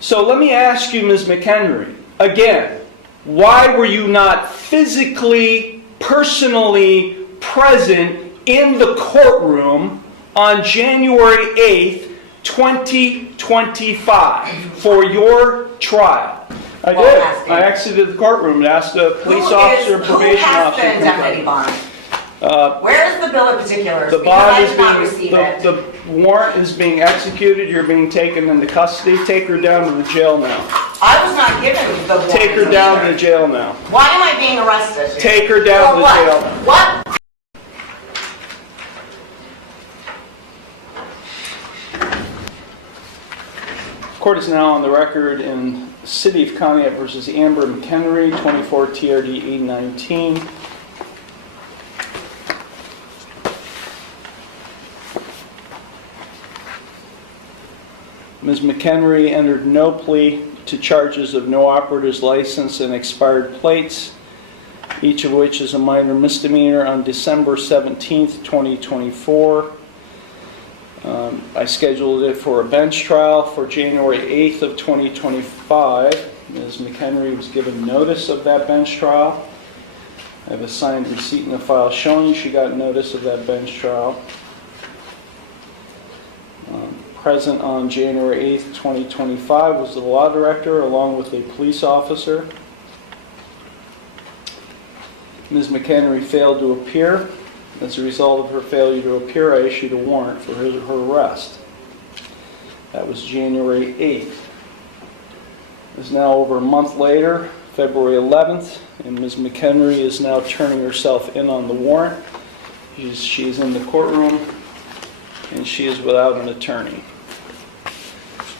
So let me ask you, Ms. McHenry, again, why were you not physically, personally present in the courtroom on January 8th, 2025 for your trial? I did. I exited the courtroom and asked a police officer and probation officer. Who has the indemnity bond? Where is the bill of particulars? The bond is being, the warrant is being executed. You're being taken into custody. Take her down to the jail now. I was not given the warrant. Take her down to the jail now. Why am I being arrested? Take her down to the jail. What? Court is now on the record in City of Conneaut versus Amber McHenry, 24 TRD 819. Ms. McHenry entered no plea to charges of no operator's license and expired plates, each of which is a minor misdemeanor, on December 17th, 2024. I scheduled it for a bench trial for January 8th of 2025. Ms. McHenry was given notice of that bench trial. I have a signed receipt in the file showing she got notice of that bench trial. Present on January 8th, 2025 was the law director along with a police officer. Ms. McHenry failed to appear. As a result of her failure to appear, I issued a warrant for her arrest. That was January 8th. It's now over a month later, February 11th, and Ms. McHenry is now turning herself in on the warrant. She is in the courtroom, and she is without an attorney.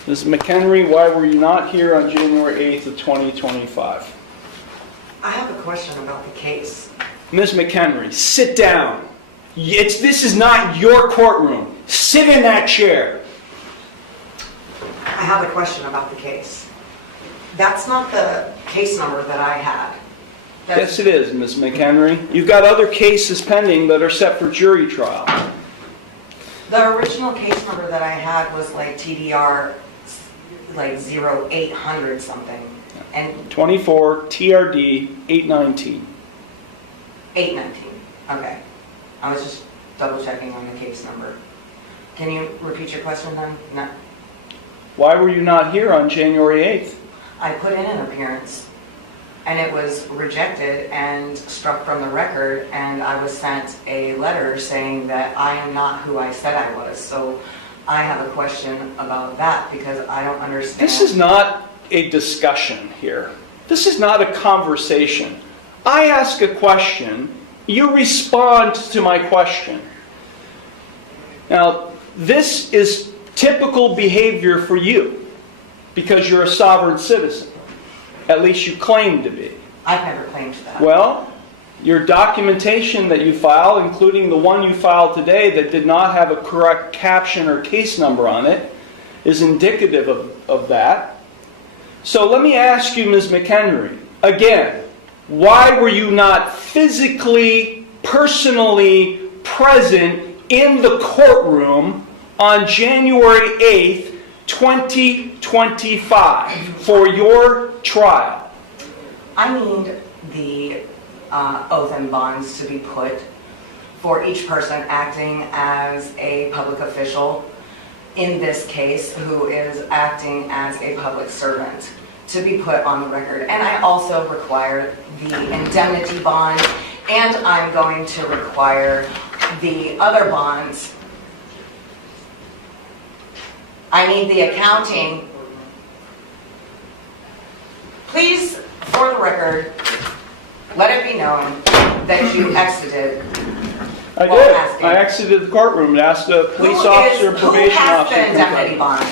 Ms. McHenry, why were you not here on January 8th of 2025? I have a question about the case. Ms. McHenry, sit down. This is not your courtroom. Sit in that chair. I have a question about the case. That's not the case number that I had. Yes, it is, Ms. McHenry. You've got other cases pending that are set for jury trial. The original case number that I had was like TDR, like 0800 something. And 24 TRD 819. 819. Okay. I was just double checking on the case number. Can you repeat your question then? No. Why were you not here on January 8th? I put in an appearance and it was rejected and struck from the record, and I was sent a letter saying that I am not who I said I was. So I have a question about that because I don't understand. This is not a discussion here. This is not a conversation. I ask a question, you respond to my question. Now, this is typical behavior for you because you're a sovereign citizen. At least you claim to be. I've never claimed that. Well, your documentation that you file, including the one you filed today that did not have a correct caption or case number on it, is indicative of that. So let me ask you, Ms. McHenry, again, why were you not physically, personally present in the courtroom on January 8th, 2025 for your trial? I need the oath and bonds to be put for each person acting as a public official in this case who is acting as a public servant to be put on the record. And I also require the indemnity bond, and I'm going to require the other bonds. I need the accounting. Please, for the record, let it be known that you exited. I did. I exited the courtroom and asked a police officer, probation officer. Who has the indemnity bond?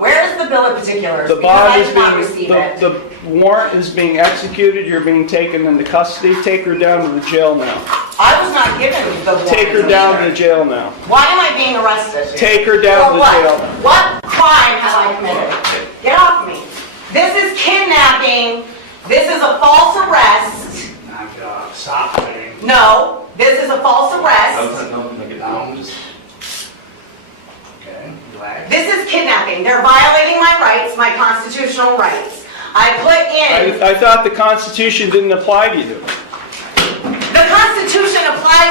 Where is the bill of particulars? The bond is being, the warrant is being executed. You're being taken into custody. Take her down to the jail now. I was not given the warrant. Take her down to the jail now. Why am I being arrested? Take her down to the jail. What crime have I committed? Get off me. This is kidnapping. This is a false arrest. Stop it. No, this is a false arrest. Okay, relax. This is kidnapping. They're violating my rights, my constitutional rights. I put in, I thought the Constitution didn't apply to you. the Constitution applies